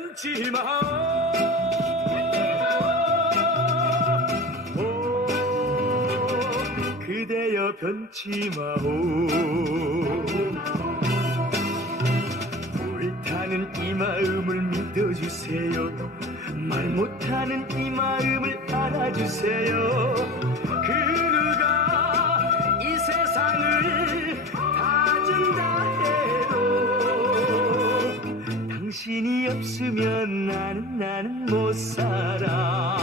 변치 마오 오 그대여 변치 마오. 불타는 이 마음을 믿어주세요. 말 못하는 이 마음을 알아주세요. 그 누가 이 세상을 다 준다 해도 당신이 없으면 나는 나는 못 살아.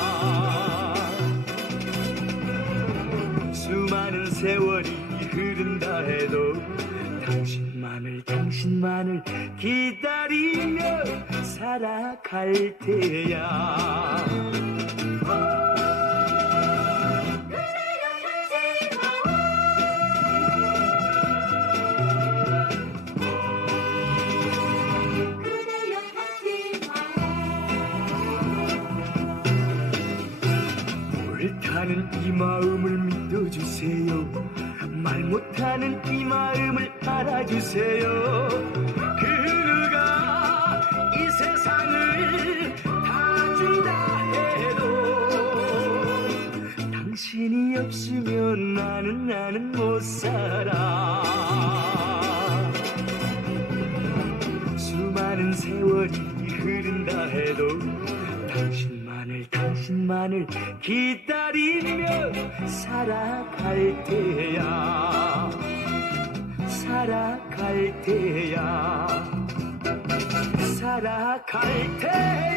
수많은 세월이 흐른다 해도 당신만을 당신만을 기다리며 살아갈 테야 불타는 이 마음을 믿어주세요. 말 못하는 이 마음을 알아주세요. 그 누가 이 세상을 다 준다 해도 당신이 없으면 나는 나는 못 살아. 수많은 세월이 흐른다 해도 당신만을 기다리며 살아갈 테야. 살아갈 테야. 살아갈 테야